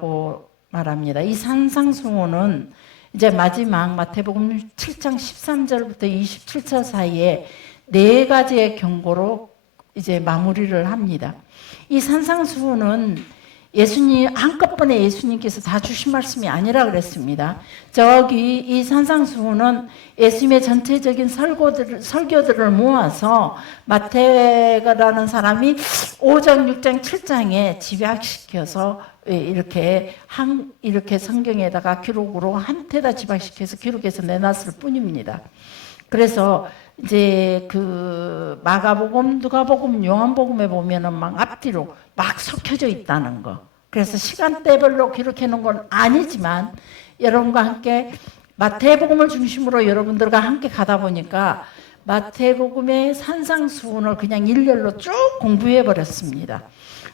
수훈이라고 말합니다. 이 산상수훈은 이제 마지막 마태복음 7장 13절부터 27절 사이에 4가지의 경고로 이제 마무리를 합니다. 이 산상수훈은 예수님 한꺼번에 예수님께서 다 주신 말씀이 아니라 그랬습니다. 저기 이 산상수훈은 예수님의 전체적인 설교들을 모아서 마태가라는 사람이 5장, 6장, 7장에 집약시켜서 이렇게 성경에다가 기록으로 한테다 집약시켜서 기록해서 내놨을 뿐입니다. 그래서 이제 그 마가복음, 누가복음, 요한복음에 보면은 막 앞뒤로 막 섞여져 있다는 거. 그래서 시간대별로 기록해 놓은 건 아니지만 여러분과 함께 마태복음을 중심으로 여러분들과 함께 가다 보니까 마태복음의 산상수훈을 그냥 일렬로 쭉 공부해 버렸습니다.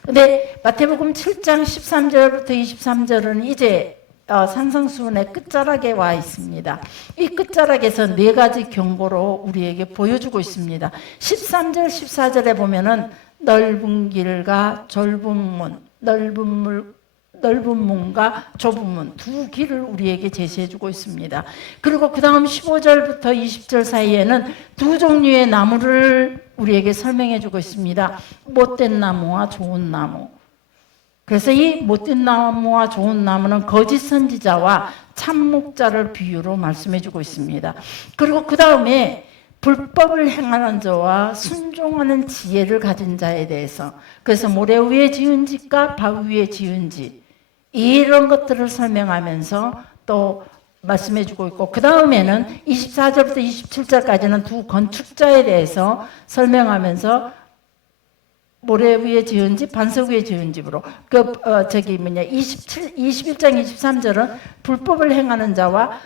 근데 마태복음 7장 13절부터 23절은 이제 산상수훈의 끝자락에 와 있습니다. 이 끝자락에서 4가지 경고로 우리에게 보여주고 있습니다. 13절, 14절에 보면은 넓은 길과 좁은 문, 넓은 문과 좁은 문 두 길을 우리에게 제시해주고 있습니다. 그리고 그 다음 15절부터 20절 사이에는 2 종류의 나무를 우리에게 설명해주고 있습니다. 못된 나무와 좋은 나무. 그래서 이 못된 나무와 좋은 나무는 거짓 선지자와 참목자를 비유로 말씀해주고 있습니다. 그리고 그 다음에 불법을 행하는 자와 순종하는 지혜를 가진 자에 대해서, 그래서 모래 위에 지은 집과 바위 위에 지은 집, 이런 것들을 설명하면서 또 말씀해주고 있고, 그 다음에는 24절부터 27절까지는 2 건축자에 대해서 설명하면서 모래 위에 지은 집, 반석 위에 지은 집으로 21장 23절은 불법을 행하는 자와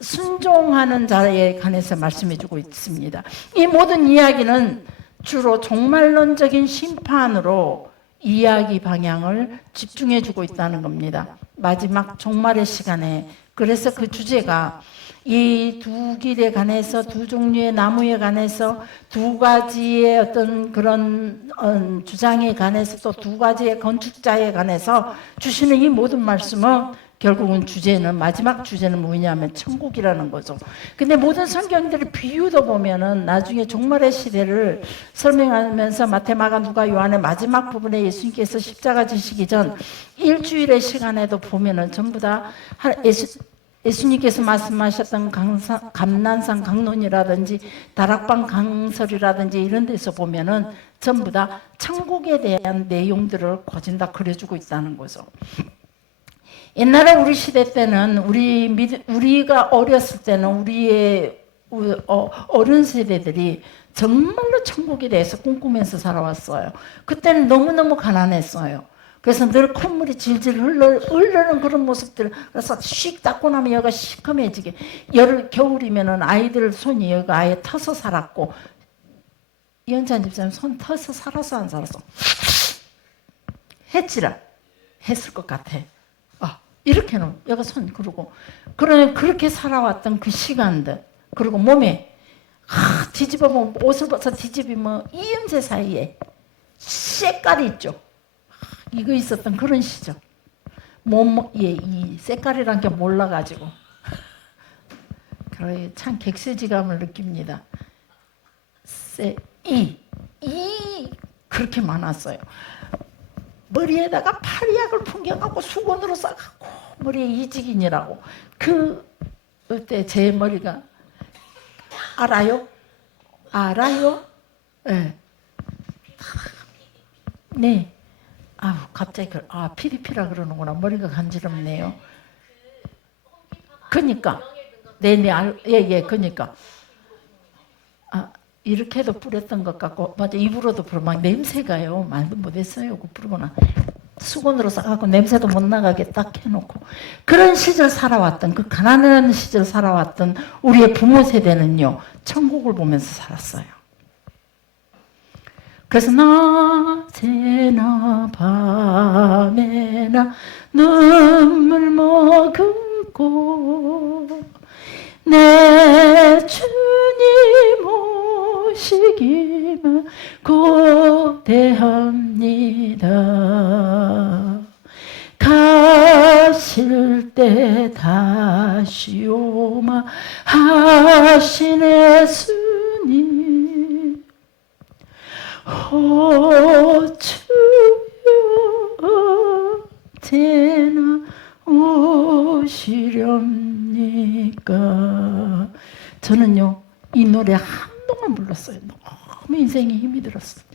순종하는 자에 관해서 말씀해주고 있습니다. 이 모든 이야기는 주로 종말론적인 심판으로 이야기 방향을 집중해주고 있다는 겁니다. 마지막 종말의 시간에. 그래서 그 주제가 이 2 길에 관해서, 2 종류의 나무에 관해서, 2 가지의 어떤 그런 주장에 관해서, 또 2 가지의 건축자에 관해서 주시는 이 모든 말씀은 결국은 마지막 주제는 뭐냐면 천국이라는 거죠. 근데 모든 성경들의 비유도 보면은 나중에 종말의 시대를 설명하면서 마태, 마가, 누가, 요한의 마지막 부분에 예수님께서 십자가 지시기 전 일주일의 시간에도 보면은 전부 다 예수님께서 말씀하셨던 감난산 강론이라든지 다락방 강설이라든지 이런 데서 보면은 전부 다 천국에 대한 내용들을 거진 다 그려주고 있다는 거죠. 옛날에 우리 시대 때는 우리가 어렸을 때는 우리의 어른 세대들이 정말로 천국에 대해서 꿈꾸면서 살아왔어요. 그때는 너무너무 가난했어요. 그래서 늘 콧물이 질질 흐르는 그런 모습들. 그래서 씩 닦고 나면 여기가 시커매지게. 겨울이면은 아이들 손이 여기가 아예 터서 살았고, 이현찬 집사님 손 터서 살았어, 안 살았어? 했지라. 했을 것 같아. 이렇게는 여기가 손 그러고. 그렇게 살아왔던 그 시간들. 그리고 몸에 뒤집어보면 옷을 벗어 뒤집으면 이음새 사이에 색깔이 있죠. 이거 있었던 그런 시절. 이 색깔이란 게 몰라가지고. 참 객세지감을 느낍니다. 그렇게 많았어요. 머리에다가 파리약을 풍겨갖고 수건으로 싸갖고 머리에 이직인이라고. 그때 제 머리가 알아요? 네. 네. 갑자기 피리피라 그러는구나. 머리가 간지럽네요. 그니까. 예, 그니까. 이렇게 해도 뿌렸던 것 같고, 맞아, 입으로도 불어. 막 냄새가요. 말도 못했어요. 그 뿌리거나. 수건으로 싸갖고 냄새도 못 나가게 딱 해놓고. 그런 시절 살아왔던, 그 가난한 시절 살아왔던 우리의 부모 세대는요, 천국을 보면서 살았어요. 그래서 낮에나 밤에나 눈물 머금고 내 주님 오시기만 고대합니다. 하실 때 다시 오마 하시네 주님. 오 주여 언제나 오시렵니까. 저는요 이 노래 한동안 불렀어요. 너무 인생에 힘이 들었을 때.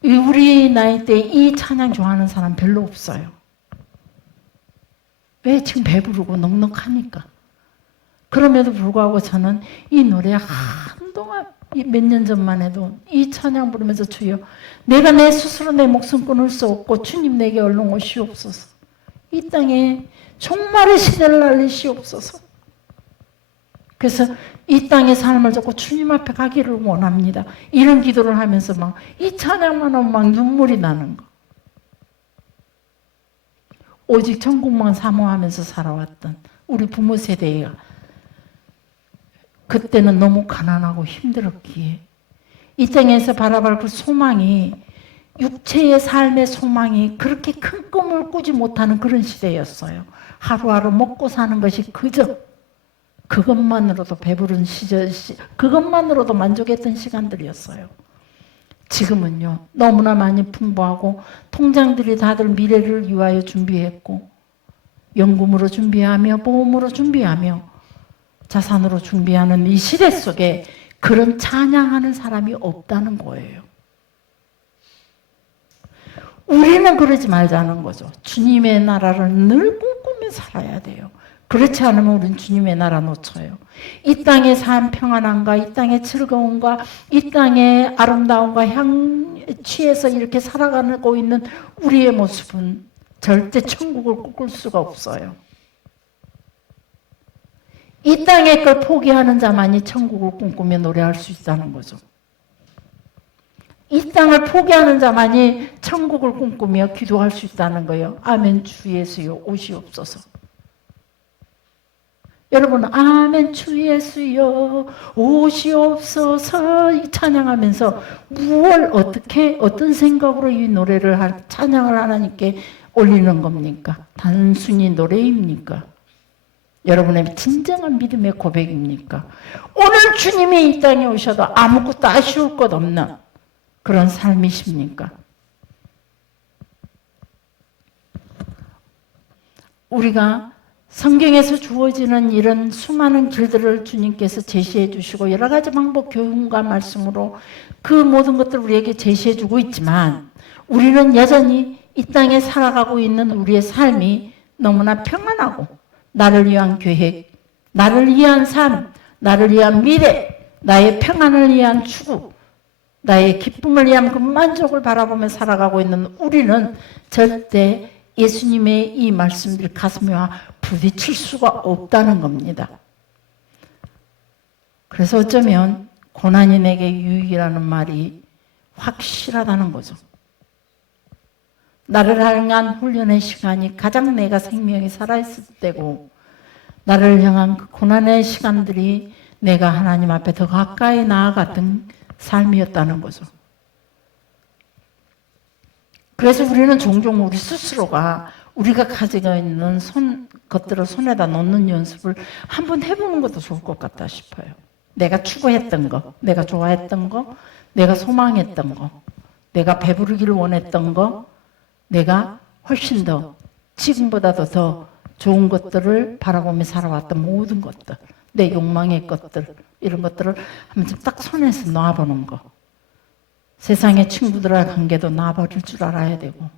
우리 나이 때 이 찬양 좋아하는 사람 별로 없어요. 왜? 지금 배부르고 넉넉하니까. 그럼에도 불구하고 저는 이 노래 한동안 몇 년 전만 해도 이 찬양 부르면서 주여 내가 내 스스로 내 목숨 끊을 수 없고 주님 내게 얼른 오시옵소서. 이 땅에 종말의 시대를 알리시옵소서. 그래서 이 땅의 삶을 잡고 주님 앞에 가기를 원합니다. 이런 기도를 하면서 막 이 찬양만 하면 막 눈물이 나는 거. 오직 천국만 사모하면서 살아왔던 우리 부모 세대가 그때는 너무 가난하고 힘들었기에 이 땅에서 바라볼 그 소망이 육체의 삶의 소망이 그렇게 큰 꿈을 꾸지 못하는 그런 시대였어요. 하루하루 먹고 사는 것이 그저 그것만으로도 배부른 시절, 그것만으로도 만족했던 시간들이었어요. 지금은요 너무나 많이 풍부하고 통장들이 다들 미래를 위하여 준비했고 연금으로 준비하며 보험으로 준비하며 자산으로 준비하는 이 시대 속에 그런 찬양하는 사람이 없다는 거예요. 우리는 그러지 말자는 거죠. 주님의 나라를 늘 꿈꾸며 살아야 돼요. 그렇지 않으면 우리는 주님의 나라 놓쳐요. 이 땅의 삶 평안함과 이 땅의 즐거움과 이 땅의 아름다움과 향에 취해서 이렇게 살아가고 있는 우리의 모습은 절대 천국을 꿈꿀 수가 없어요. 이 땅의 걸 포기하는 자만이 천국을 꿈꾸며 노래할 수 있다는 거죠. 이 땅을 포기하는 자만이 천국을 꿈꾸며 기도할 수 있다는 거예요. 아멘 주 예수여 오시옵소서. 여러분 아멘 주 예수여 오시옵소서 이 찬양하면서 무엇을 어떻게 어떤 생각으로 이 노래를 찬양을 하나님께 올리는 겁니까? 단순히 노래입니까? 여러분의 진정한 믿음의 고백입니까? 오늘 주님이 이 땅에 오셔도 아무것도 아쉬울 것 없는 그런 삶이십니까? 우리가 성경에서 주어지는 이런 수많은 길들을 주님께서 제시해 주시고 여러 가지 방법, 교훈과 말씀으로 그 모든 것들을 우리에게 제시해 주고 있지만 우리는 여전히 이 땅에 살아가고 있는 우리의 삶이 너무나 평안하고 나를 위한 계획, 나를 위한 삶, 나를 위한 미래, 나의 평안을 위한 추구, 나의 기쁨을 위한 그 만족을 바라보며 살아가고 있는 우리는 절대 예수님의 이 말씀들이 가슴에 와 부딪힐 수가 없다는 겁니다. 그래서 어쩌면 고난이 내게 유익이라는 말이 확실하다는 거죠. 나를 향한 훈련의 시간이 가장 내가 생명이 살아있을 때고 나를 향한 그 고난의 시간들이 내가 하나님 앞에 더 가까이 나아갔던 삶이었다는 거죠. 그래서 우리는 종종 우리 스스로가 우리가 가지고 있는 것들을 손에다 놓는 연습을 한번 해보는 것도 좋을 것 같다 싶어요. 내가 추구했던 거, 내가 좋아했던 거, 내가 소망했던 거, 내가 배부르기를 원했던 거, 내가 훨씬 더 지금보다도 더 좋은 것들을 바라보며 살아왔던 모든 것들, 내 욕망의 것들, 이런 것들을 한번 딱 손에서 놔보는 거. 세상의 친구들과의 관계도 놔버릴 줄 알아야 되고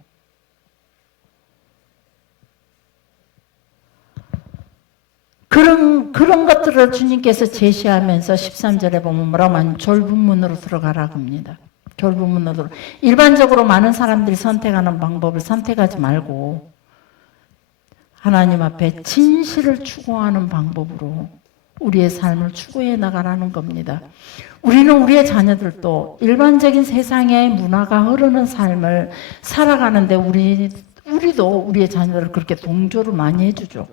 그런 것들을 주님께서 제시하면서 13절에 보면 뭐라고 하면 좁은 문으로 들어가라고 합니다. 좁은 문으로. 일반적으로 많은 사람들이 선택하는 방법을 선택하지 말고 하나님 앞에 진실을 추구하는 방법으로 우리의 삶을 추구해 나가라는 겁니다. 우리는 우리의 자녀들도 일반적인 세상의 문화가 흐르는 삶을 살아가는데 우리도 우리의 자녀들을 그렇게 동조를 많이 해주죠.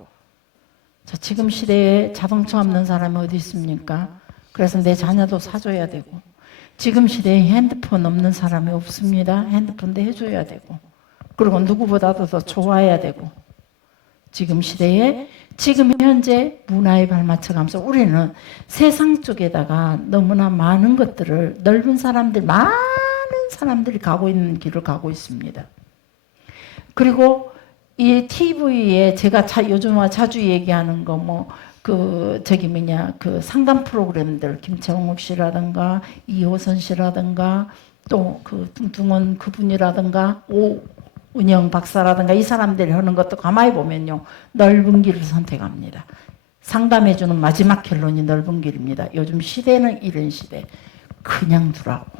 자, 지금 시대에 자동차 없는 사람이 어디 있습니까? 그래서 내 자녀도 사줘야 되고 지금 시대에 핸드폰 없는 사람이 없습니다. 핸드폰도 해줘야 되고 그리고 누구보다도 더 좋아야 되고, 지금 시대에 지금 현재 문화에 발맞춰가면서 우리는 세상 쪽에다가 너무나 많은 것들을, 넓은 사람들, 많은 사람들이 가고 있는 길을 가고 있습니다. 그리고 이 TV에 제가 요즘 자주 얘기하는 거 그 상담 프로그램들, 김철웅 씨라든가 이호선 씨라든가 또 그 뚱뚱한 그분이라든가 오은영 박사라든가 이 사람들이 하는 것도 가만히 보면요, 넓은 길을 선택합니다. 상담해주는 마지막 결론이 넓은 길입니다. 요즘 시대는 이런 시대. 그냥 두라고.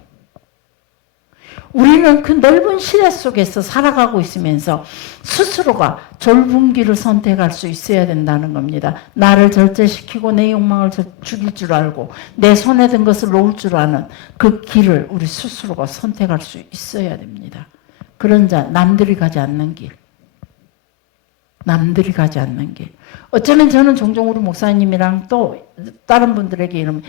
우리는 그 넓은 시대 속에서 살아가고 있으면서 스스로가 좁은 길을 선택할 수 있어야 된다는 겁니다. 나를 절제시키고 내 욕망을 죽일 줄 알고 내 손에 든 것을 놓을 줄 아는 그 길을 우리 스스로가 선택할 수 있어야 됩니다. 그런 자, 남들이 가지 않는 길. 남들이 가지 않는 길. 어쩌면 저는 종종 우리 목사님이랑 또 다른 분들에게 이러면,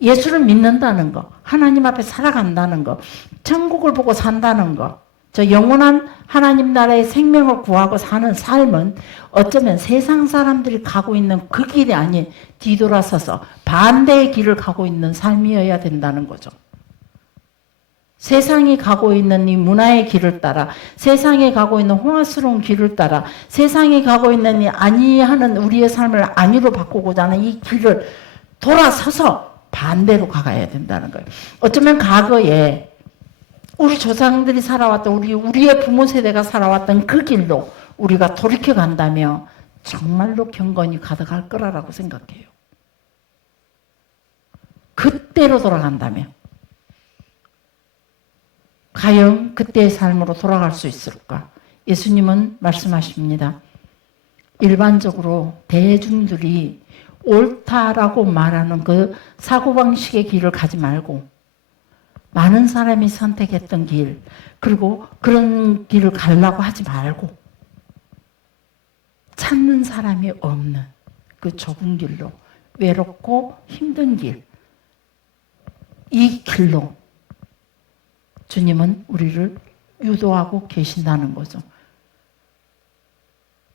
예수를 믿는다는 거, 하나님 앞에 살아간다는 거, 천국을 보고 산다는 거, 저 영원한 하나님 나라의 생명을 구하고 사는 삶은 어쩌면 세상 사람들이 가고 있는 그 길이 아닌 뒤돌아서서 반대의 길을 가고 있는 삶이어야 된다는 거죠. 세상이 가고 있는 이 문화의 길을 따라, 세상에 가고 있는 홍화스러운 길을 따라, 세상이 가고 있는 이 안위하는 우리의 삶을 안위로 바꾸고자 하는 이 길을 돌아서서 반대로 가야 된다는 거예요. 어쩌면 과거에 우리 조상들이 살아왔던, 우리의 부모 세대가 살아왔던 그 길로 우리가 돌이켜 간다면 정말로 경건이 가득할 거라고 생각해요. 그때로 돌아간다면 과연 그때의 삶으로 돌아갈 수 있을까? 예수님은 말씀하십니다. 일반적으로 대중들이 옳다라고 말하는 그 사고방식의 길을 가지 말고, 많은 사람이 선택했던 길, 그리고 그런 길을 가려고 하지 말고, 찾는 사람이 없는 그 좁은 길로, 외롭고 힘든 길, 이 길로 주님은 우리를 유도하고 계신다는 거죠.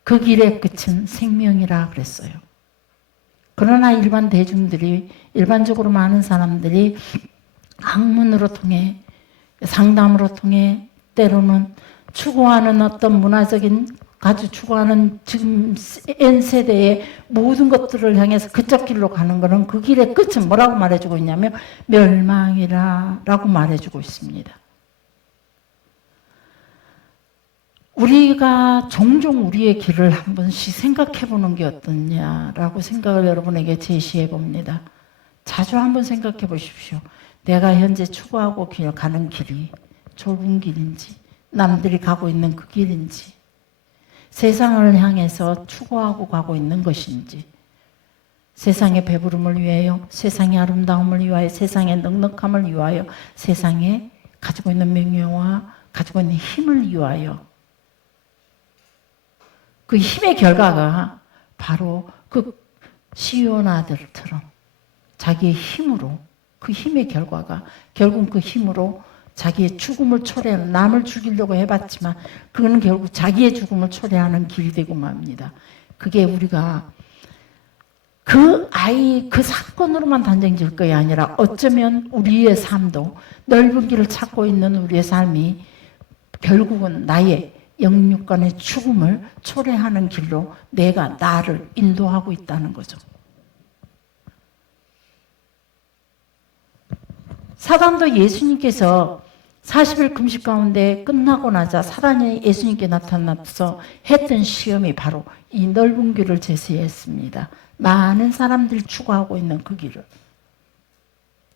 그 길의 끝은 생명이라 그랬어요. 그러나 일반 대중들이, 일반적으로 많은 사람들이 학문으로 통해, 상담으로 통해, 때로는 추구하는 어떤 문화적인, 아주 추구하는 지금 N세대의 모든 것들을 향해서 그쪽 길로 가는 것은 그 길의 끝은 뭐라고 말해주고 있냐면 멸망이라고 말해주고 있습니다. 우리가 종종 우리의 길을 한 번씩 생각해 보는 게 어떻냐라고 생각을 여러분에게 제시해 봅니다. 자주 한번 생각해 보십시오. 내가 현재 추구하고 가는 길이 좁은 길인지, 남들이 가고 있는 그 길인지, 세상을 향해서 추구하고 가고 있는 것인지, 세상의 배부름을 위하여, 세상의 아름다움을 위하여, 세상의 넉넉함을 위하여, 세상에 가지고 있는 명예와 가지고 있는 힘을 위하여, 그 힘의 결과가 바로 그 시온 아들처럼 자기의 힘으로, 그 힘의 결과가 결국 그 힘으로 자기의 죽음을 초래하는, 남을 죽이려고 해봤지만 그거는 결국 자기의 죽음을 초래하는 길이 되고 맙니다. 그게 우리가 그 사건으로만 단정 지을 것이 아니라 어쩌면 우리의 삶도 넓은 길을 찾고 있는 우리의 삶이 결국은 나의 영육간의 죽음을 초래하는 길로 내가 나를 인도하고 있다는 거죠. 사단도 예수님께서 40일 금식 가운데 끝나고 나자 사단이 예수님께 나타나서 했던 시험이 바로 이 넓은 길을 제시했습니다. 많은 사람들이 추구하고 있는 그 길을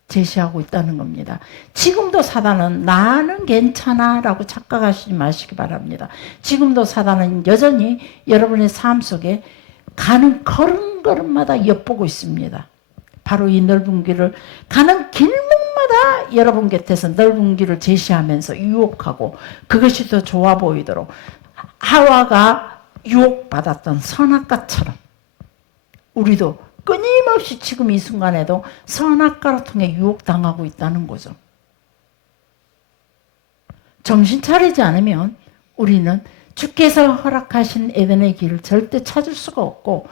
제시하고 있다는 겁니다. 지금도 사단은 나는 괜찮아 라고 착각하시지 마시기 바랍니다. 지금도 사단은 여전히 여러분의 삶 속에 가는 걸음걸음마다 엿보고 있습니다. 바로 이 넓은 길을 가는 길목마다 여러분 곁에서 넓은 길을 제시하면서 유혹하고, 그것이 더 좋아 보이도록 하와가 유혹받았던 선악과처럼 우리도 끊임없이 지금 이 순간에도 선악과를 통해 유혹당하고 있다는 거죠. 정신 차리지 않으면 우리는 주께서 허락하신 에덴의 길을 절대 찾을 수가 없고,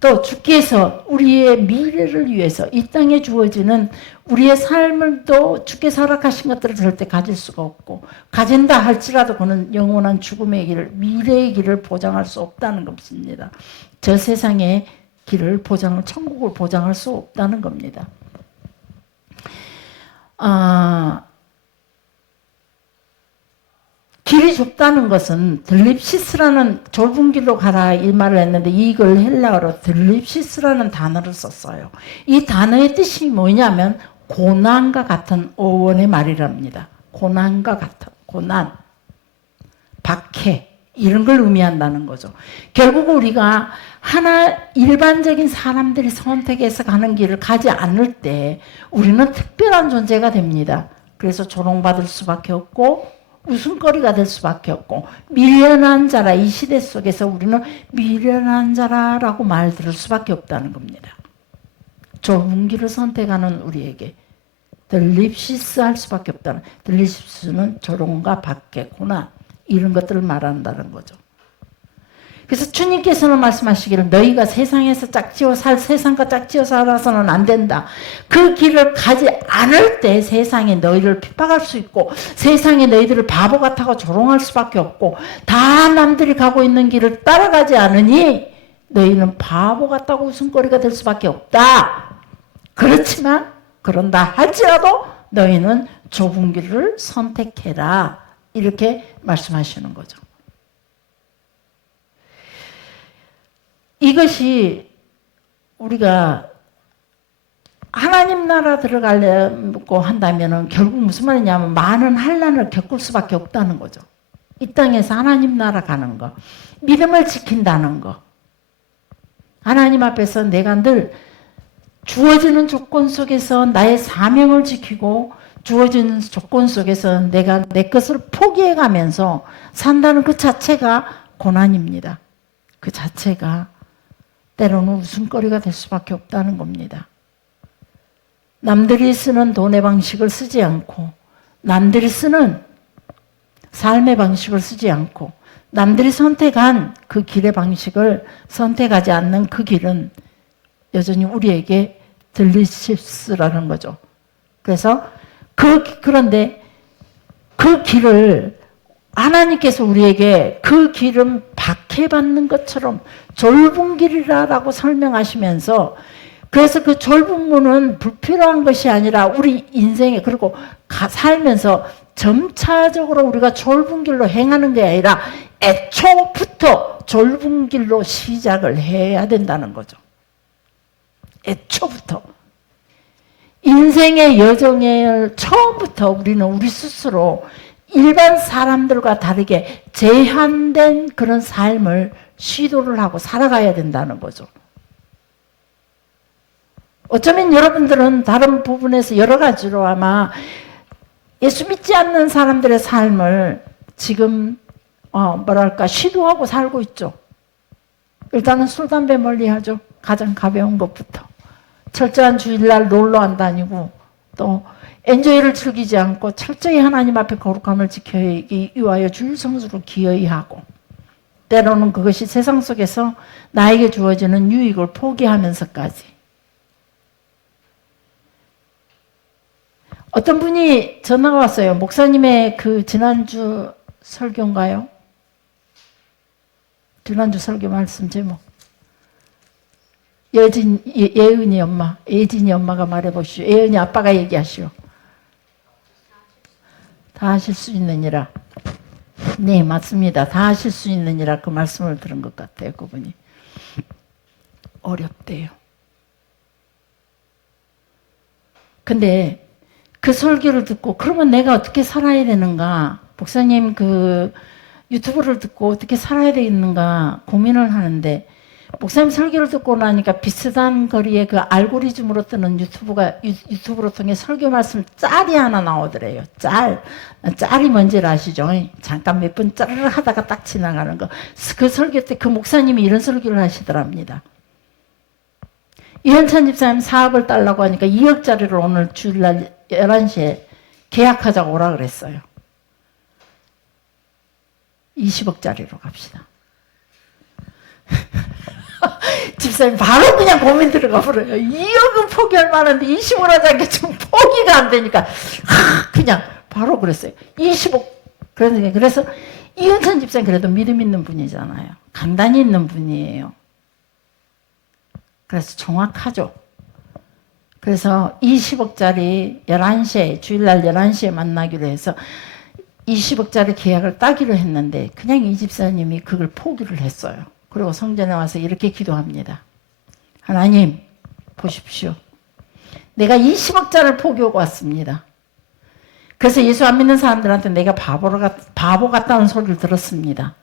또 주께서 우리의 미래를 위해서 이 땅에 주어지는 우리의 삶을 또 주께서 허락하신 것들을 절대 가질 수가 없고, 가진다 할지라도 그는 영원한 죽음의 길을, 미래의 길을 보장할 수 없다는 것입니다. 저 세상의 길을 천국을 보장할 수 없다는 겁니다. 길이 좁다는 것은 들립시스라는 좁은 길로 가라 이 말을 했는데, 이걸 헬라어로 들립시스라는 단어를 썼어요. 이 단어의 뜻이 뭐냐면 고난과 같은 어원의 말이랍니다. 고난과 같은, 고난, 박해, 이런 걸 의미한다는 거죠. 결국 우리가 일반적인 사람들이 선택해서 가는 길을 가지 않을 때 우리는 특별한 존재가 됩니다. 그래서 조롱받을 수밖에 없고 웃음거리가 될 수밖에 없고, 미련한 자라, 이 시대 속에서 우리는 미련한 자라라고 말 들을 수밖에 없다는 겁니다. 좁은 길을 선택하는 우리에게 들립시스 할 수밖에 없다는, 들립시스는 조롱과 박해, 고난, 이런 것들을 말한다는 거죠. 그래서 주님께서는 말씀하시기를 너희가 세상에서 세상과 짝지어 살아서는 안 된다. 그 길을 가지 않을 때 세상에 너희를 핍박할 수 있고, 세상에 너희들을 바보 같다고 조롱할 수밖에 없고, 다 남들이 가고 있는 길을 따라가지 않으니 너희는 바보 같다고 웃음거리가 될 수밖에 없다. 그렇지만 그런다 할지라도 너희는 좁은 길을 선택해라. 이렇게 말씀하시는 거죠. 이것이 우리가 하나님 나라 들어가려고 한다면 결국 무슨 말이냐면 많은 환난을 겪을 수밖에 없다는 거죠. 이 땅에서 하나님 나라 가는 거, 믿음을 지킨다는 거, 하나님 앞에서 내가 늘 주어지는 조건 속에서 나의 사명을 지키고 주어지는 조건 속에서 내가 내 것을 포기해가면서 산다는 그 자체가 고난입니다. 그 자체가 때로는 웃음거리가 될 수밖에 없다는 겁니다. 남들이 쓰는 돈의 방식을 쓰지 않고, 남들이 쓰는 삶의 방식을 쓰지 않고, 남들이 선택한 그 길의 방식을 선택하지 않는 그 길은 여전히 우리에게 들리십스라는 거죠. 그래서 그런데 그 길을 하나님께서 우리에게 그 길은 박해받는 것처럼 좁은 길이라고 설명하시면서, 그래서 그 좁은 문은 불필요한 것이 아니라 우리 인생에, 그리고 살면서 점차적으로 우리가 좁은 길로 행하는 게 아니라 애초부터 좁은 길로 시작을 해야 된다는 거죠. 애초부터. 인생의 여정을 처음부터 우리는 우리 스스로 일반 사람들과 다르게 제한된 그런 삶을 시도를 하고 살아가야 된다는 거죠. 어쩌면 여러분들은 다른 부분에서 여러 가지로 아마 예수 믿지 않는 사람들의 삶을 지금 시도하고 살고 있죠. 일단은 술, 담배 멀리하죠. 가장 가벼운 것부터. 철저한 주일날 놀러 안 다니고, 또 엔조이를 즐기지 않고 철저히 하나님 앞에 거룩함을 지키기 위하여 주일 성수를 기어이 하고, 때로는 그것이 세상 속에서 나에게 주어지는 유익을 포기하면서까지. 어떤 분이 전화가 왔어요. 목사님의 그 지난주 설교인가요? 지난주 설교 말씀 제목. 예은이 엄마, 예진이 엄마가 말해보시오. 예은이 아빠가 얘기하시오. 다 하실 수 있느니라. 네, 맞습니다. 다 하실 수 있느니라 그 말씀을 들은 것 같아요. 그분이. 어렵대요. 근데 그 설교를 듣고 그러면 내가 어떻게 살아야 되는가, 목사님 그 유튜브를 듣고 어떻게 살아야 되겠는가 고민을 하는데, 목사님 설교를 듣고 나니까 비슷한 거리에 그 알고리즘으로 뜨는 유튜브로 통해 설교 말씀 짤이 하나 나오더래요. 짤이 뭔지 아시죠? 잠깐 몇 분 짜르르 하다가 딱 지나가는 거. 그 설교 때 그 목사님이 이런 설교를 하시더랍니다. 이현찬 집사님 사업을 달라고 하니까 2억짜리를 오늘 주일날 11시에 계약하자고 오라 그랬어요. 20억짜리로 갑시다. 집사님 바로 그냥 고민 들어가 버려요. 2억은 포기할 만한데 20억 하자는 게 좀 포기가 안 되니까 그냥 바로 그랬어요. 20억. 그래서 이은천 집사님 그래도 믿음 있는 분이잖아요. 간단히 있는 분이에요. 그래서 정확하죠. 그래서 20억짜리 11시에 주일날 11시에 만나기로 해서 20억짜리 계약을 따기로 했는데 그냥 이 집사님이 그걸 포기를 했어요. 그리고 성전에 와서 이렇게 기도합니다. 하나님 보십시오. 내가 20억짜리를 포기하고 왔습니다. 그래서 예수 안 믿는 사람들한테 내가 바보 같다는 소리를 들었습니다.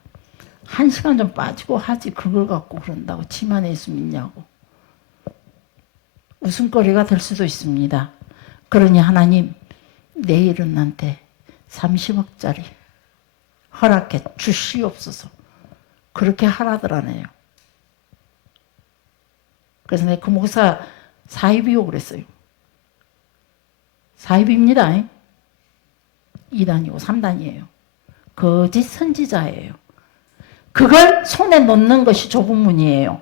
1시간 좀 빠지고 하지 그걸 갖고 그런다고 지만 예수 믿냐고. 웃음거리가 될 수도 있습니다. 그러니 하나님 내일은 나한테 30억짜리 허락해 주시옵소서. 그렇게 하라더라네요. 그래서 내가 그 목사 사입이요 그랬어요. 사입입니다. 2단이고 3단이에요. 거짓 선지자예요. 그걸 손에 넣는 것이 좁은 문이에요.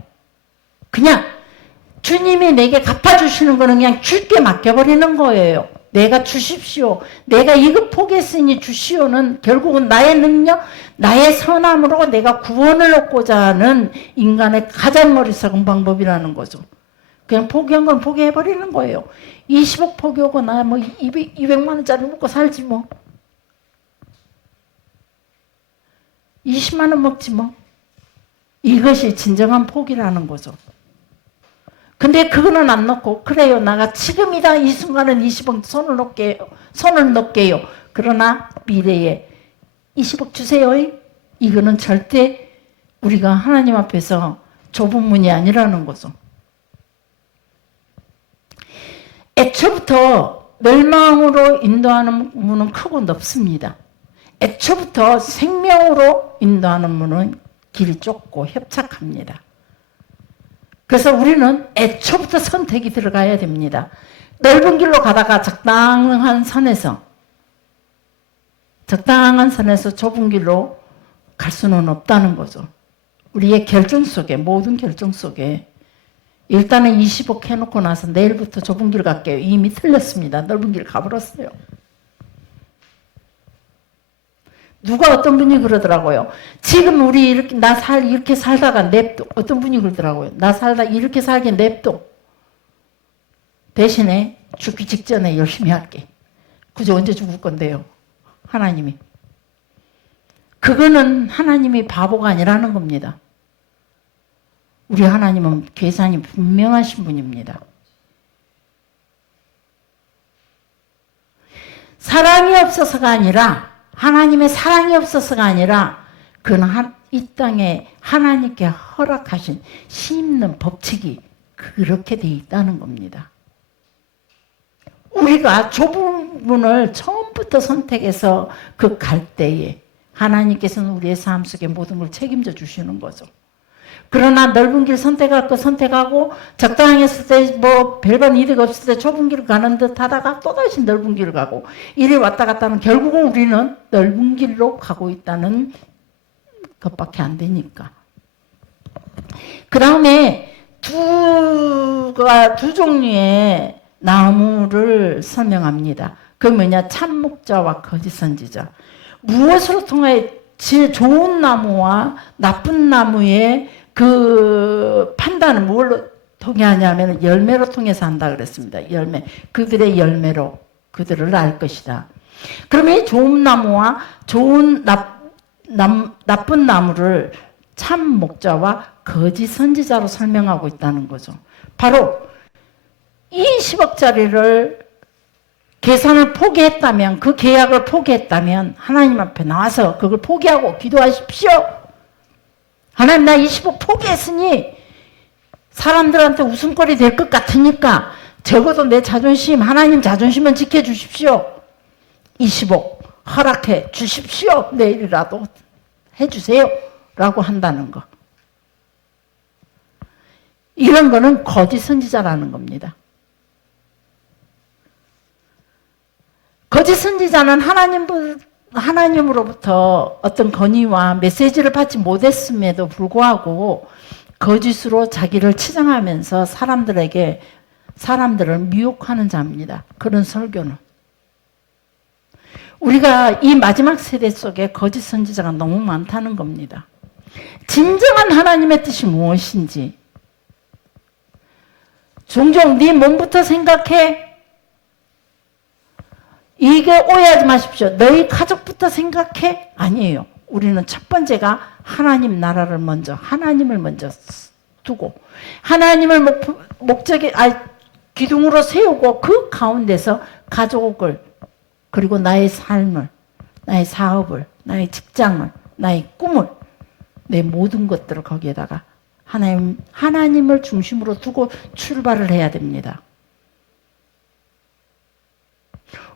그냥 주님이 내게 갚아주시는 거는 그냥 줄게 맡겨버리는 거예요. 내가 주십시오. 내가 이거 포기했으니 주시오는 결국은 나의 능력, 나의 선함으로 내가 구원을 얻고자 하는 인간의 가장 어리석은 방법이라는 거죠. 그냥 포기한 건 포기해버리는 거예요. 20억 포기하고 나 뭐 200만 원짜리 먹고 살지 뭐. 20만 원 먹지 뭐. 이것이 진정한 포기라는 거죠. 근데 그거는 안 넣고 그래요. 나가 지금이다 이 순간은 20억 손을 놓게요. 그러나 미래에 20억 주세요. 이거는 절대 우리가 하나님 앞에서 좁은 문이 아니라는 거죠. 애초부터 멸망으로 인도하는 문은 크고 넓습니다. 애초부터 생명으로 인도하는 문은 길이 좁고 협착합니다. 그래서 우리는 애초부터 선택이 들어가야 됩니다. 넓은 길로 가다가 적당한 선에서 좁은 길로 갈 수는 없다는 거죠. 우리의 결정 속에, 모든 결정 속에 일단은 20억 해놓고 나서 내일부터 좁은 길 갈게요. 이미 틀렸습니다. 넓은 길 가버렸어요. 누가 어떤 분이 그러더라고요. 지금 우리 이렇게 살다가 냅둬. 어떤 분이 그러더라고요. 나 살다 이렇게 살게 냅둬. 대신에 죽기 직전에 열심히 할게. 그저 언제 죽을 건데요. 하나님이. 그거는 하나님이 바보가 아니라는 겁니다. 우리 하나님은 계산이 분명하신 분입니다. 사랑이 없어서가 아니라 하나님의 사랑이 없어서가 아니라 그는 이 땅에 하나님께 허락하신 심는 법칙이 그렇게 돼 있다는 겁니다. 우리가 좁은 문을 처음부터 선택해서 그 갈 때에 하나님께서는 우리의 삶 속에 모든 걸 책임져 주시는 거죠. 그러나 넓은 길 선택할 거 선택하고 적당히 했을 때 뭐 별반 이득 없을 때 좁은 길을 가는 듯 하다가 또다시 넓은 길을 가고 이리 왔다 갔다 하면 결국은 우리는 넓은 길로 가고 있다는 것밖에 안 되니까. 그 다음에 두 종류의 나무를 설명합니다. 그 뭐냐? 참목자와 거짓 선지자. 무엇으로 통해 좋은 나무와 나쁜 나무의 그 판단은 뭘로 통해 하냐면 열매로 통해서 한다 그랬습니다. 열매. 그들의 열매로 그들을 알 것이다. 그러면 이 좋은 나무와 나쁜 나무를 참 목자와 거짓 선지자로 설명하고 있다는 거죠. 바로 20억짜리를 계산을 포기했다면, 그 계약을 포기했다면 하나님 앞에 나와서 그걸 포기하고 기도하십시오. 하나님, 나 20억 포기했으니 사람들한테 웃음거리 될 것 같으니까 적어도 내 자존심, 하나님 자존심은 지켜주십시오. 20억 허락해 주십시오. 내일이라도 해주세요. 라고 한다는 거. 이런 거는 거짓 선지자라는 겁니다. 거짓 선지자는 하나님으로부터 어떤 건의와 메시지를 받지 못했음에도 불구하고 거짓으로 자기를 치장하면서 사람들을 미혹하는 자입니다. 그런 설교는. 우리가 이 마지막 세대 속에 거짓 선지자가 너무 많다는 겁니다. 진정한 하나님의 뜻이 무엇인지 종종 네 몸부터 생각해. 이게 오해하지 마십시오. 너희 가족부터 생각해? 아니에요. 우리는 첫 번째가 하나님 나라를 먼저, 하나님을 먼저 두고 하나님을 기둥으로 세우고 그 가운데서 가족을 그리고 나의 삶을, 나의 사업을, 나의 직장을, 나의 꿈을, 내 모든 것들을 거기에다가 하나님을 중심으로 두고 출발을 해야 됩니다.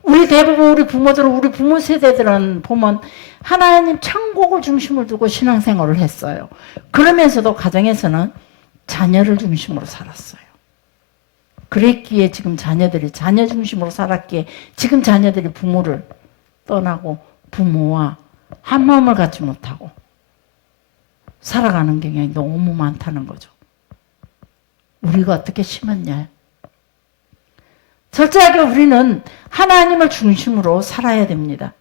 우리 대부분 우리 부모 세대들은 보면 하나님 천국을 중심으로 두고 신앙생활을 했어요. 그러면서도 가정에서는 자녀를 중심으로 살았어요. 그랬기에 지금 자녀들이 자녀 중심으로 살았기에 지금 자녀들이 부모를 떠나고 부모와 한 마음을 갖지 못하고 살아가는 경향이 너무 많다는 거죠. 우리가 어떻게 심었냐? 철저하게 우리는 하나님을 중심으로 살아야 됩니다.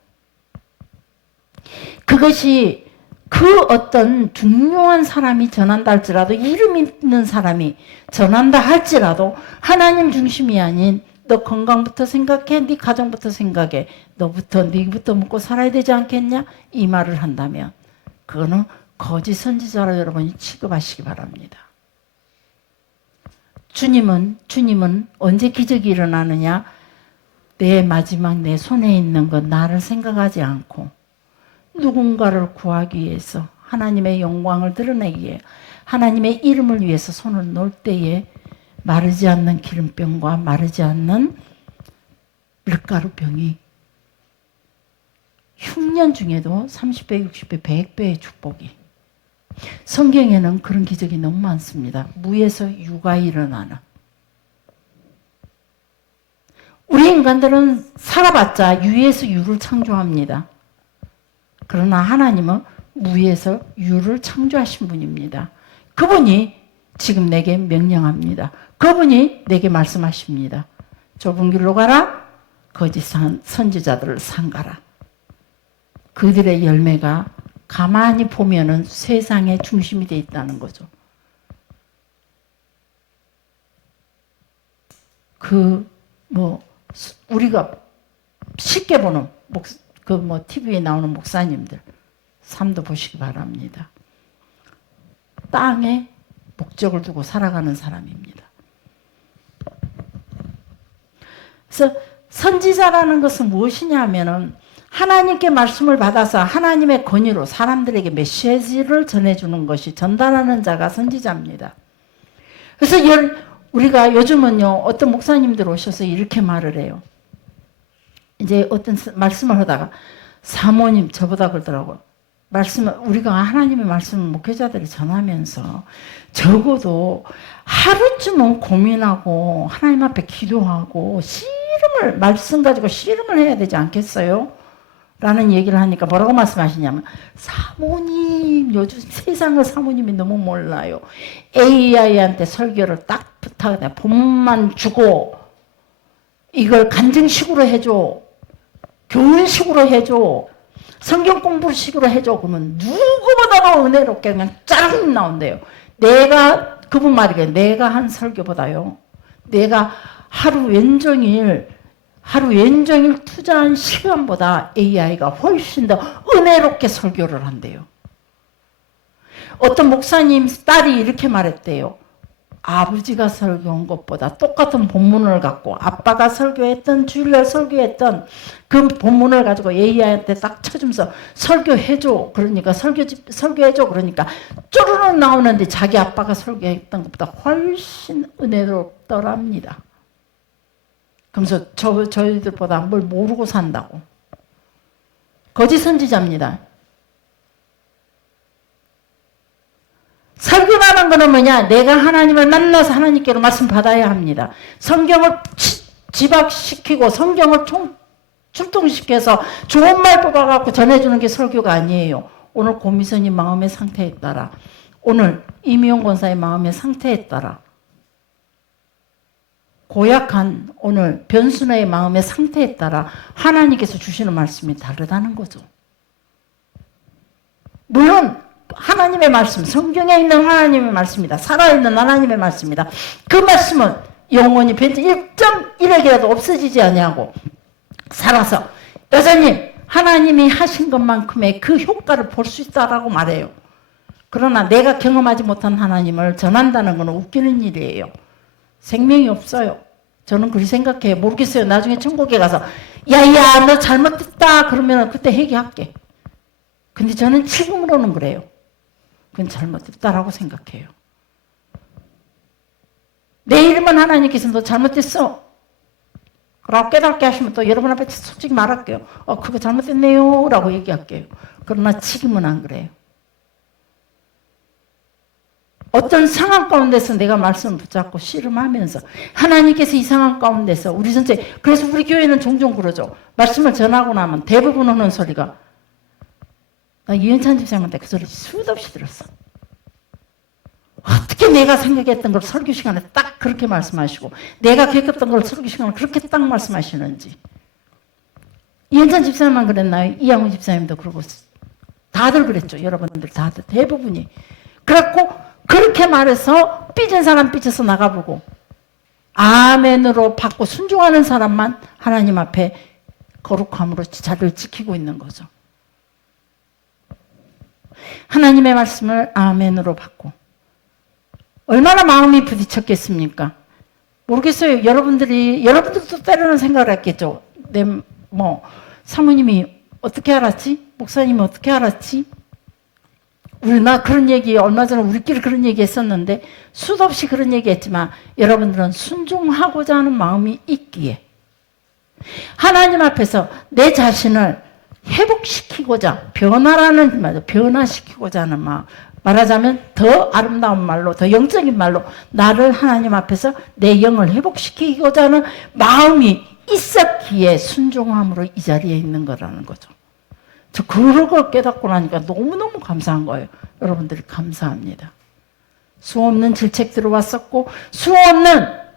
그것이 그 어떤 중요한 사람이 전한다 할지라도 이름 있는 사람이 전한다 할지라도 하나님 중심이 아닌 너 건강부터 생각해, 네 가정부터 생각해, 네부터 먹고 살아야 되지 않겠냐? 이 말을 한다면 그거는 거짓 선지자로 여러분이 취급하시기 바랍니다. 주님은 언제 기적이 일어나느냐? 내 마지막 내 손에 있는 것 나를 생각하지 않고 누군가를 구하기 위해서 하나님의 영광을 드러내기 위해 하나님의 이름을 위해서 손을 놓을 때에 마르지 않는 기름병과 마르지 않는 밀가루병이 흉년 중에도 30배, 60배, 100배의 축복이. 성경에는 그런 기적이 너무 많습니다. 무에서 유가 일어나는. 우리 인간들은 살아봤자 유에서 유를 창조합니다. 그러나 하나님은 무에서 유를 창조하신 분입니다. 그분이 지금 내게 명령합니다. 그분이 내게 말씀하십니다. 좁은 길로 가라. 거짓 선지자들을 삼가라. 그들의 열매가 가만히 보면은 세상의 중심이 되어 있다는 거죠. 우리가 쉽게 보는 TV에 나오는 목사님들 삶도 보시기 바랍니다. 땅에 목적을 두고 살아가는 사람입니다. 그래서 선지자라는 것은 무엇이냐 하면은 하나님께 말씀을 받아서 하나님의 권위로 사람들에게 메시지를 전해주는 것이 전달하는 자가 선지자입니다. 그래서 우리가 요즘은요, 어떤 목사님들 오셔서 이렇게 말을 해요. 이제 어떤 말씀을 하다가 사모님 저보다 그러더라고요. 우리가 하나님의 말씀을 목회자들이 전하면서 적어도 하루쯤은 고민하고 하나님 앞에 기도하고 말씀 가지고 씨름을 해야 되지 않겠어요? 라는 얘기를 하니까 뭐라고 말씀하시냐면 사모님 요즘 세상을 사모님이 너무 몰라요. AI한테 설교를 딱 부탁해. 본문만 주고 이걸 간증식으로 해줘. 교훈식으로 해줘. 성경 공부식으로 해줘. 그러면 누구보다도 은혜롭게 그냥 짜르륵 나온대요. 그분 말이에요. 내가 한 설교보다요. 내가 하루 왼종일 투자한 시간보다 AI가 훨씬 더 은혜롭게 설교를 한대요. 어떤 목사님 딸이 이렇게 말했대요. 아버지가 설교한 것보다 똑같은 본문을 갖고 아빠가 설교했던 주일날 설교했던 그 본문을 가지고 AI한테 딱 쳐주면서 설교해줘. 그러니까 설교해줘. 그러니까 쪼르륵 나오는데 자기 아빠가 설교했던 것보다 훨씬 은혜롭더랍니다. 그러면서 저희들보다 뭘 모르고 산다고. 거짓 선지자입니다. 설교라는 거는 뭐냐? 내가 하나님을 만나서 하나님께로 말씀 받아야 합니다. 성경을 집약시키고 성경을 출동시켜서 좋은 말 뽑아갖고 전해주는 게 설교가 아니에요. 오늘 고미선이 마음의 상태에 따라, 오늘 이미용 권사의 마음의 상태에 따라, 고약한 오늘 변순아의 마음의 상태에 따라 하나님께서 주시는 말씀이 다르다는 거죠. 물론 하나님의 말씀, 성경에 있는 하나님의 말씀이다. 살아있는 하나님의 말씀이다. 그 말씀은 영원히 변치 1.1핵이라도 없어지지 아니하고 살아서 여전히 하나님이 하신 것만큼의 그 효과를 볼 수 있다라고 말해요. 그러나 내가 경험하지 못한 하나님을 전한다는 건 웃기는 일이에요. 생명이 없어요. 저는 그렇게 생각해요. 모르겠어요. 나중에 천국에 가서 야야 너 잘못했다 그러면 그때 회개할게. 근데 저는 지금으로는 그래요. 그건 잘못했다라고 생각해요. 내일이면 하나님께서 너 잘못했어 라고 깨닫게 하시면 또 여러분 앞에 솔직히 말할게요. 그거 잘못했네요 라고 얘기할게요. 그러나 지금은 안 그래요. 어떤 상황 가운데서 내가 말씀을 붙잡고 씨름하면서 하나님께서 이 상황 가운데서 우리 전체, 그래서 우리 교회는 종종 그러죠. 말씀을 전하고 나면 대부분 하는 소리가, 나 유현찬 집사님한테 그 소리 수도 없이 들었어. 어떻게 내가 생각했던 걸 설교 시간에 딱 그렇게 말씀하시고 내가 겪었던 걸 설교 시간에 그렇게 딱 말씀하시는지. 유현찬 집사님만 그랬나요? 이양훈 집사님도 그러고 다들 그랬죠. 여러분들 다들 대부분이. 그래갖고 그렇게 말해서 삐진 사람 삐져서 나가보고 아멘으로 받고 순종하는 사람만 하나님 앞에 거룩함으로 자리를 지키고 있는 거죠. 하나님의 말씀을 아멘으로 받고 얼마나 마음이 부딪혔겠습니까? 모르겠어요. 여러분들도 때로는 생각을 했겠죠. 사모님이 어떻게 알았지? 목사님이 어떻게 알았지? 나 그런 얘기 얼마 전에 우리끼리 그런 얘기 했었는데 수도 없이 그런 얘기 했지만 여러분들은 순종하고자 하는 마음이 있기에 하나님 앞에서 내 자신을 회복시키고자 변화라는 말, 변화시키고자 하는 마음, 말하자면 더 아름다운 말로, 더 영적인 말로 나를 하나님 앞에서 내 영을 회복시키고자 하는 마음이 있었기에 순종함으로 이 자리에 있는 거라는 거죠. 저 그런 걸 깨닫고 나니까 너무너무 감사한 거예요. 여러분들이 감사합니다. 수 없는 질책 들어왔었고 수 없는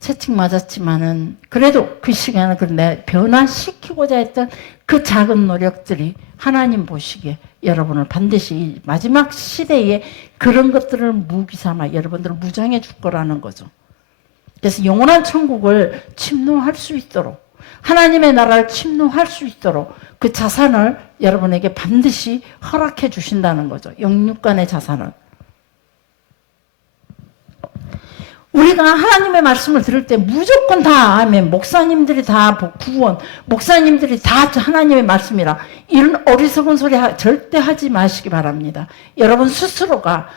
채찍 맞았지만은 그래도 그 시간을 내 변화시키고자 했던 그 작은 노력들이 하나님 보시기에 여러분을 반드시 마지막 시대에 그런 것들을 무기 삼아 여러분들을 무장해 줄 거라는 거죠. 그래서 영원한 천국을 침노할 수 있도록 하나님의 나라를 침노할 수 있도록 그 자산을 여러분에게 반드시 허락해 주신다는 거죠. 영육간의 자산을. 우리가 하나님의 말씀을 들을 때 무조건 다 아멘, 목사님들이 다 구원, 목사님들이 다 하나님의 말씀이라 이런 어리석은 소리 절대 하지 마시기 바랍니다. 여러분 스스로가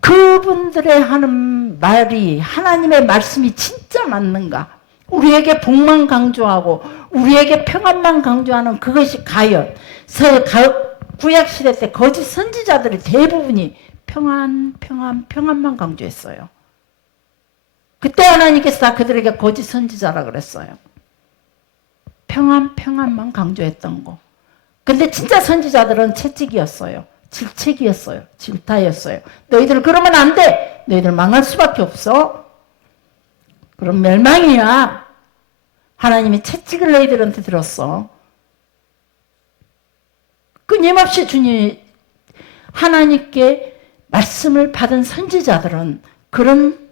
그분들의 하는 말이 하나님의 말씀이 진짜 맞는가? 우리에게 복만 강조하고 우리에게 평안만 강조하는 그것이 과연 구약시대 때 거짓 선지자들이 대부분이 평안만 강조했어요. 그때 하나님께서 다 그들에게 거짓 선지자라 그랬어요. 평안만 강조했던 거. 근데 진짜 선지자들은 채찍이었어요. 질책이었어요. 질타였어요. 너희들 그러면 안 돼. 너희들 망할 수밖에 없어. 그럼 멸망이야. 하나님이 채찍을 너희들한테 들었어. 끊임없이 주님 하나님께 말씀을 받은 선지자들은 그런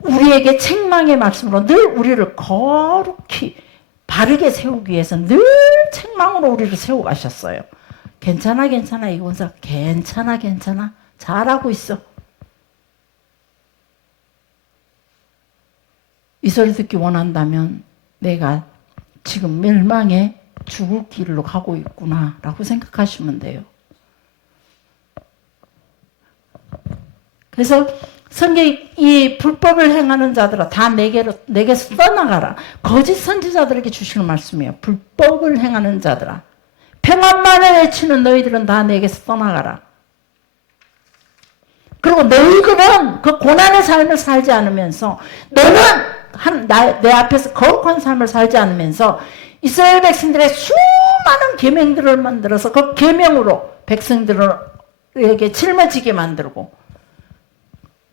우리에게 책망의 말씀으로 늘 우리를 거룩히 바르게 세우기 위해서 늘 책망으로 우리를 세워가셨어요. 괜찮아 이건사 괜찮아 잘하고 있어. 이 소리 듣기 원한다면 내가 지금 멸망에 죽을 길로 가고 있구나 라고 생각하시면 돼요. 그래서 성경이 이 불법을 행하는 자들아 다 내게서 떠나가라. 거짓 선지자들에게 주시는 말씀이에요. 불법을 행하는 자들아 평안만을 외치는 너희들은 다 내게서 떠나가라. 그리고 너희들은 그 고난의 삶을 살지 않으면서 너는 내 앞에서 거룩한 삶을 살지 않으면서 이스라엘 백성들의 수많은 계명들을 만들어서 그 계명으로 백성들에게 짊어지게 만들고,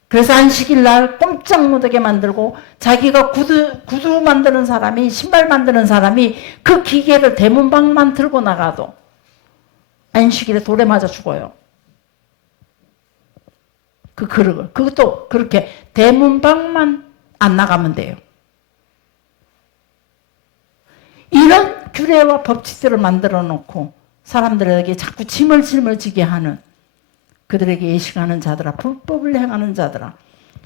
그래서 안식일 날 꼼짝 못하게 만들고, 자기가 구두 만드는 사람이, 신발 만드는 사람이 그 기계를 대문방만 들고 나가도 안식일에 돌에 맞아 죽어요. 그 그릇을. 그것도 그렇게 대문방만 안 나가면 돼요. 이런 규례와 법칙들을 만들어 놓고 사람들에게 자꾸 짐을 짊어지게 하는, 그들에게 예식하는 자들아, 불법을 행하는 자들아.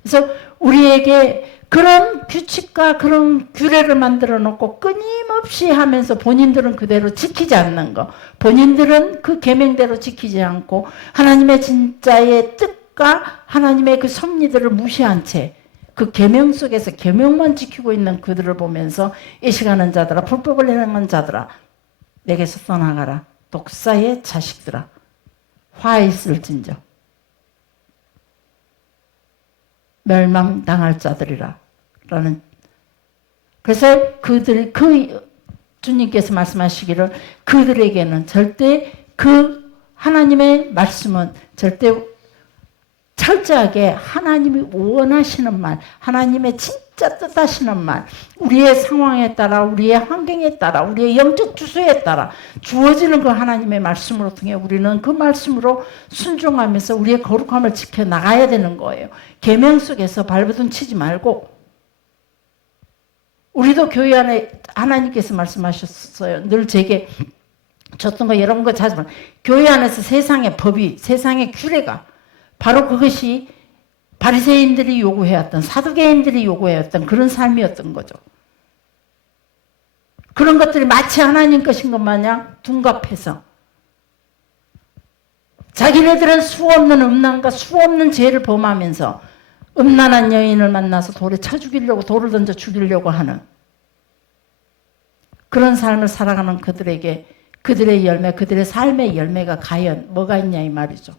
그래서 우리에게 그런 규칙과 그런 규례를 만들어 놓고 끊임없이 하면서 본인들은 그대로 지키지 않는 거, 본인들은 그 계명대로 지키지 않고 하나님의 진짜의 뜻과 하나님의 그 섭리들을 무시한 채 그 계명 속에서 계명만 지키고 있는 그들을 보면서 예식하는 자들아, 불법을 행하는 자들아, 내게서 떠나가라. 독사의 자식들아, 화 있을진저 멸망당할 자들이라 라는. 그래서 주님께서 말씀하시기를 그들에게는 절대 그 하나님의 말씀은 절대 철저하게 하나님이 원하시는 말, 하나님의 진짜 뜻하시는 말, 우리의 상황에 따라, 우리의 환경에 따라, 우리의 영적 주소에 따라 주어지는 그 하나님의 말씀으로 통해 우리는 그 말씀으로 순종하면서 우리의 거룩함을 지켜나가야 되는 거예요. 계명 속에서 발버둥 치지 말고. 우리도 교회 안에 하나님께서 말씀하셨어요. 늘 제게 줬던 거 여러분과 자주 말. 교회 안에서 세상의 법이, 세상의 규례가 바로 그것이 바리새인들이 요구해왔던, 사두개인들이 요구해왔던 그런 삶이었던 거죠. 그런 것들이 마치 하나님 것인 것 마냥 둔갑해서 자기네들은 수없는 음란과 수없는 죄를 범하면서 음란한 여인을 만나서 돌에 쳐 죽이려고, 돌을 던져 죽이려고 하는 그런 삶을 살아가는 그들에게 그들의 열매, 그들의 삶의 열매가 과연 뭐가 있냐 이 말이죠.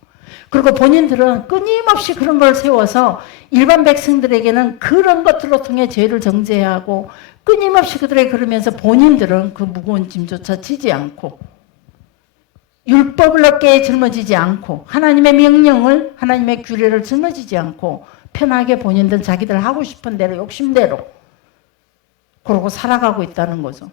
그리고 본인들은 끊임없이 그런 걸 세워서 일반 백성들에게는 그런 것들로 통해 죄를 정죄하고 끊임없이 그들에게 그러면서 본인들은 그 무거운 짐조차 지지 않고 율법을 어깨에 짊어지지 않고 하나님의 명령을, 하나님의 규례를 짊어지지 않고 편하게 본인들 자기들 하고 싶은 대로 욕심대로 그러고 살아가고 있다는 거죠.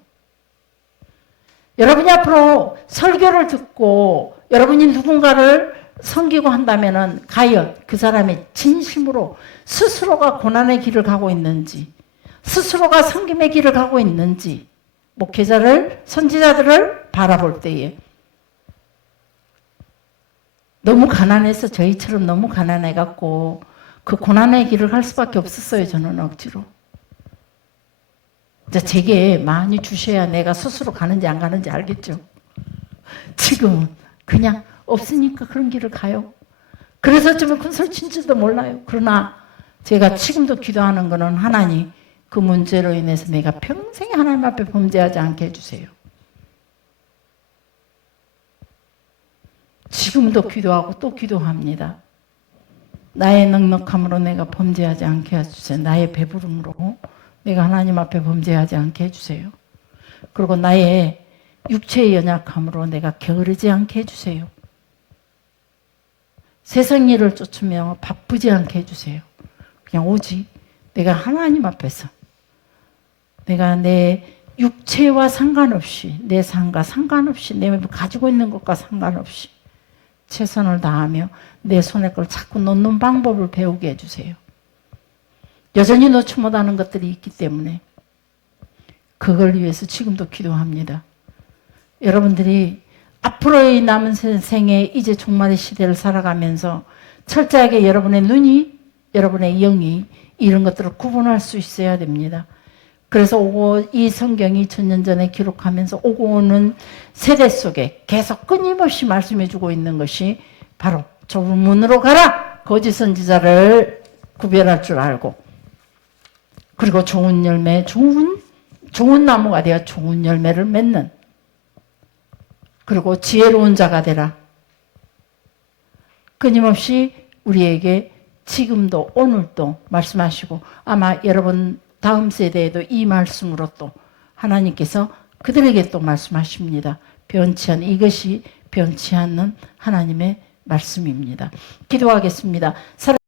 여러분이 앞으로 설교를 듣고 여러분이 누군가를 섬기고 한다면은 과연 그 사람이 진심으로 스스로가 고난의 길을 가고 있는지, 스스로가 섬김의 길을 가고 있는지, 목회자를, 선지자들을 바라볼 때에 너무 가난해서 저희처럼 너무 가난해갖고 그 고난의 길을 갈 수밖에 없었어요. 저는 억지로. 제게 많이 주셔야 내가 스스로 가는지 안 가는지 알겠죠. 지금은 그냥 없으니까 그런 길을 가요. 그래서 좀 큰 소리 친 줄도 몰라요. 그러나 제가 지금도 기도하는 거는 하나님, 그 문제로 인해서 내가 평생 하나님 앞에 범죄하지 않게 해주세요. 지금도 기도하고 또 기도합니다. 나의 넉넉함으로 내가 범죄하지 않게 해주세요. 나의 배부름으로 내가 하나님 앞에 범죄하지 않게 해주세요. 그리고 나의 육체의 연약함으로 내가 게으르지 않게 해주세요. 세상 일을 쫓으며 바쁘지 않게 해주세요. 그냥 오직 내가 하나님 앞에서 내가 내 육체와 상관없이, 내 삶과 상관없이, 내 가지고 있는 것과 상관없이 최선을 다하며 내 손에 걸 자꾸 놓는 방법을 배우게 해주세요. 여전히 놓지 못하는 것들이 있기 때문에 그걸 위해서 지금도 기도합니다. 여러분들이 앞으로의 남은 생에 이제 종말의 시대를 살아가면서 철저하게 여러분의 눈이, 여러분의 영이 이런 것들을 구분할 수 있어야 됩니다. 그래서 이 성경이 2000년 전에 기록하면서 오고 오는 세대 속에 계속 끊임없이 말씀해주고 있는 것이 바로 좁은 문으로 가라! 거짓 선지자를 구별할 줄 알고, 그리고 좋은 열매, 좋은 나무가 되어 좋은 열매를 맺는, 그리고 지혜로운 자가 되라. 끊임없이 우리에게 지금도 오늘도 말씀하시고, 아마 여러분 다음 세대에도 이 말씀으로 또 하나님께서 그들에게 또 말씀하십니다. 변치 않는, 이것이 변치 않는 하나님의 말씀입니다. 기도하겠습니다.